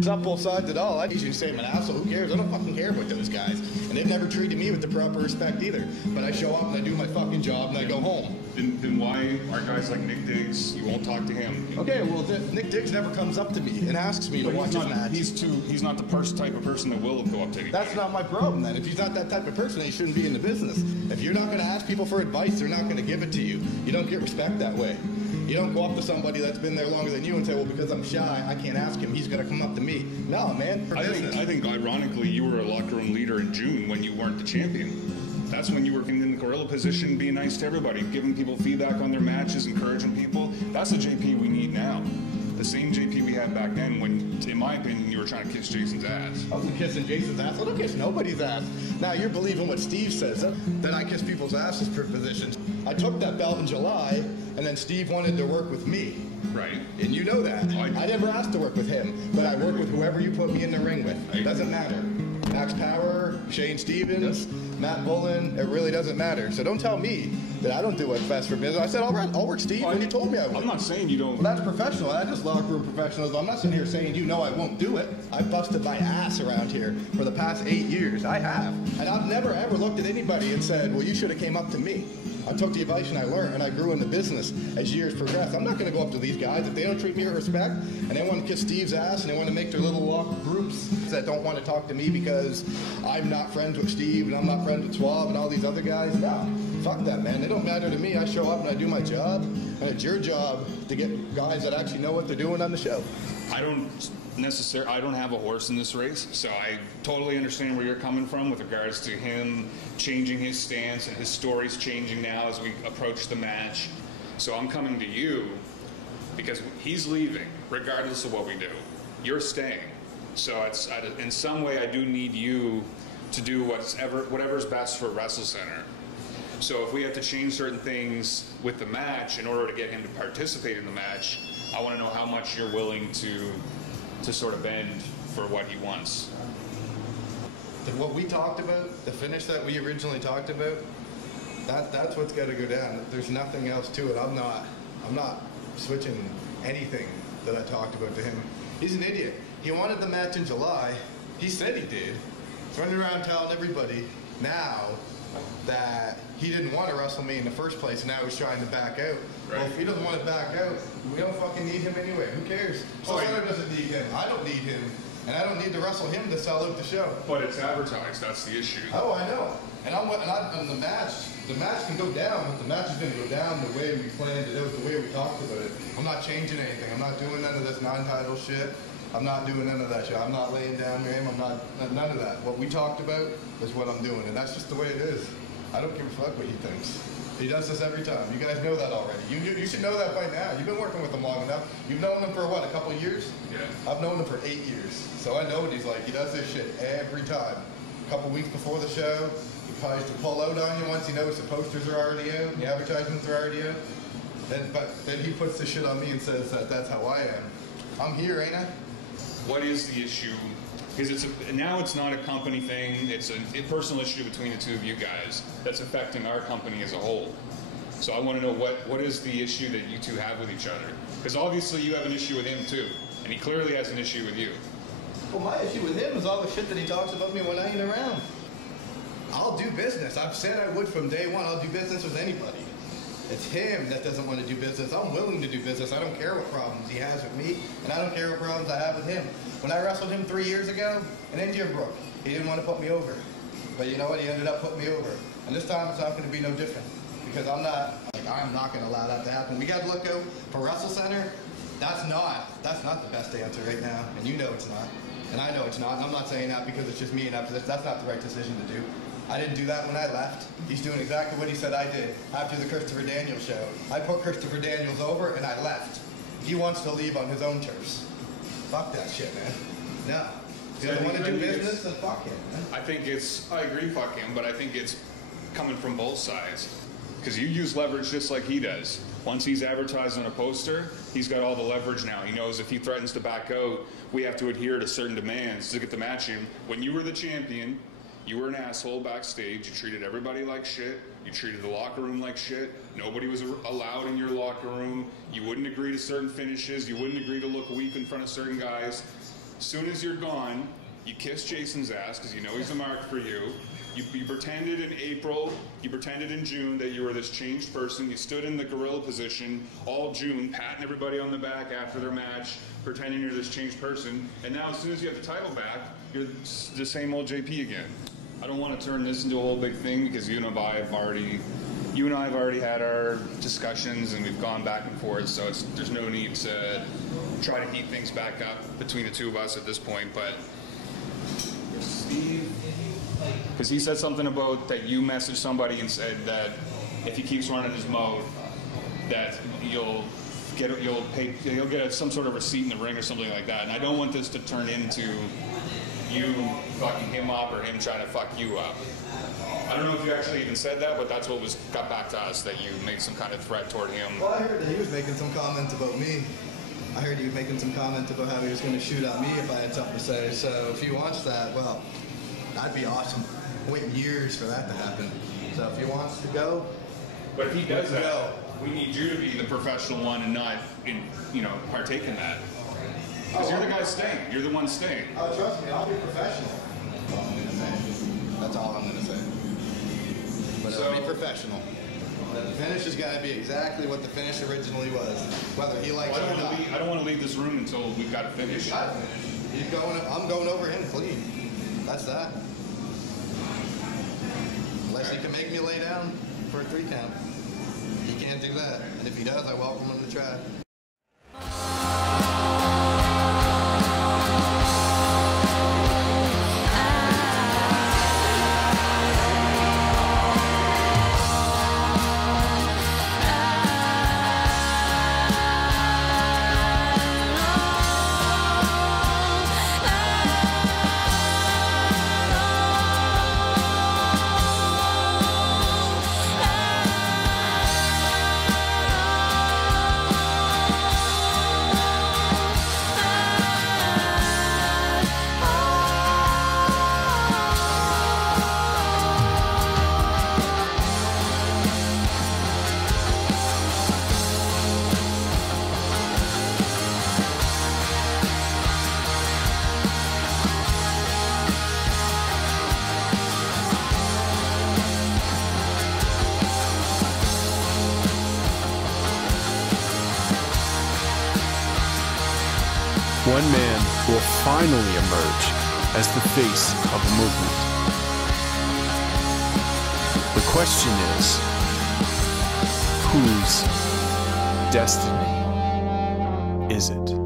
It's not both sides at all. I usually say I'm an asshole. Who cares? I don't fucking care about those guys. And they've never treated me with the proper respect either. But I show up and I do my fucking job and I go home. Then why are guys like Nick Diggs, you won't talk to him? Okay, well, Nick Diggs never comes up to me and asks me to watch his match. He's not the type of person that will go up to anybody. That's not my problem then. If he's not that type of person, then he shouldn't be in the business. If you're not going to ask people for advice, they're not going to give it to you. You don't get respect that way. You don't go up to somebody that's been there longer than you and say, well, because I'm shy, I can't ask him. He's going to come up to me. No, man. I think ironically, you were a locker room leader in June when you weren't the champion. That's when you were in the gorilla position, being nice to everybody, giving people feedback on their matches, encouraging people. That's the JP we need now. The same JP we had back then when, in my opinion, you were trying to kiss Jason's ass. I wasn't kissing Jason's ass. I don't kiss nobody's ass. Now, you're believing what Steve says. Then I kiss people's asses for positions. I took that belt in July, and then Steve wanted to work with me. Right. And you know that. I never asked to work with him, but I work with whoever you put me in the ring with. It doesn't matter. Max Power, Shane Stevens, Matt Bullen, it really doesn't matter. So don't tell me that I don't do what's best for business. I said, I'll work Steve, and he told me I would. I'm not saying you don't. Well, that's professional. That's just locker room professionalism. I'm not sitting here saying, you know, I won't do it. I've busted my ass around here for the past 8 years. I have. And I've never, ever looked at anybody and said, well, you should have came up to me. I took the advice and I learned, and I grew in the business as years progressed. I'm not going to go up to these guys. If they don't treat me with respect, and they want to kiss Steve's ass, and they want to make their little locker groups that don't want to talk to me because I'm not friends with Steve, and I'm not friends with Schwab, and all these other guys, no. Fuck that, man. They don't matter to me. I show up and I do my job, and it's your job to get guys that actually know what they're doing on the show. I don't have a horse in this race, so I totally understand where you're coming from with regards to him changing his stance and his story's changing now as we approach the match. So I'm coming to you because he's leaving, regardless of what we do. You're staying. So in some way, I do need you to do whatever's best for WrestleCentre. So if we have to change certain things with the match in order to get him to participate in the match, I want to know how much you're willing to sort of bend for what he wants. What we talked about, the finish that we originally talked about, that's what's got to go down. There's nothing else to it. I'm not switching anything that I talked about to him. He's an idiot. He wanted the match in July. He said he did. He's running around telling everybody now that he didn't want to wrestle me in the first place, and now he's trying to back out. Right. Well, if he doesn't want to back out, we don't fucking need him anyway. Who cares? WrestleCentre doesn't need him. I don't need him. And I don't need to wrestle him to sell out the show. But it's advertised. That's the issue. Oh, I know. And the match can go down, but the match is going to go down the way we planned it. It was the way we talked about it. I'm not changing anything. I'm not doing none of this non-title shit. I'm not doing none of that shit. I'm not laying down him. I'm not, none of that. What we talked about is what I'm doing, and that's just the way it is. I don't give a fuck what he thinks. He does this every time. You guys know that already. You should know that by now. You've been working with him long enough. You've known him for what, a couple of years? Yeah. I've known him for 8 years. So I know what he's like. He does this shit every time. A couple weeks before the show, he tries to pull out on you once he knows the posters are already out, the advertisements are already out. But then he puts the shit on me and says that that's how I am. I'm here, ain't I? What is the issue? Because now it's not a company thing, it's a personal issue between the two of you guys that's affecting our company as a whole. So I want to know what is the issue that you two have with each other? Because obviously you have an issue with him too, and he clearly has an issue with you. Well, my issue with him is all the shit that he talks about me when I ain't around. I'll do business. I've said I would from day one. I'll do business with anybody. It's him that doesn't want to do business. I'm willing to do business. I don't care what problems he has with me, and I don't care what problems I have with him. When I wrestled him 3 years ago in Indian Brook, he didn't want to put me over. But you know what? He ended up putting me over. And this time it's not going to be no different. Because I'm not going to allow that to happen. We got to look out for WrestleCentre. That's not the best answer right now. And you know it's not. And I know it's not. And I'm not saying that because it's just me and after this. That's not the right decision to do. I didn't do that when I left. He's doing exactly what he said I did after the Christopher Daniels show. I put Christopher Daniels over and I left. He wants to leave on his own terms. Fuck that shit, man. No. If he doesn't want to do business, then fuck him, man. I agree, fuck him, but I think it's coming from both sides. Because you use leverage just like he does. Once he's advertised on a poster, he's got all the leverage now. He knows if he threatens to back out, we have to adhere to certain demands to get the match in. When you were the champion, you were an asshole backstage. You treated everybody like shit. You treated the locker room like shit. Nobody was allowed in your locker room. You wouldn't agree to certain finishes. You wouldn't agree to look weak in front of certain guys. As soon as you're gone, you kiss Jason's ass because you know he's a mark for you. You pretended in April, you pretended in June that you were this changed person. You stood in the gorilla position all June, patting everybody on the back after their match, pretending you're this changed person. And now as soon as you have the title back, you're the same old JP again. I don't want to turn this into a whole big thing because you and I have already had our discussions and we've gone back and forth, so there's no need to try to heat things back up between the two of us at this point. But Steve, because he said something about that you messaged somebody and said that if he keeps running his mouth, that you'll get some sort of receipt in the ring or something like that. And I don't want this to turn into you fucking him up or him trying to fuck you up. I don't know if you actually even said that, but that's what got back to us, that you made some kind of threat toward him. Well, I heard that he was making some comments about me. I heard he was making some comments about how he was going to shoot at me if I had something to say. So if he wants that, well, that'd be awesome. Waiting years for that to happen. So if he wants to go, but if he does that, we need you to be the professional one and not, partake in that. Because you're the guy staying. You're the one staying. Oh, trust me, I'll be professional. That's all I'm going to say. That's all I'm going to say. But I'll be professional. The finish is going to be exactly what the finish originally was, whether he likes it or not. I don't want to leave this room until we've got a finish. I'm going over him clean. That's that. Unless he can make me lay down for a 3 count. He can't do that. And if he does, I welcome him to try. One man will finally emerge as the face of the movement. The question is, whose destiny is it?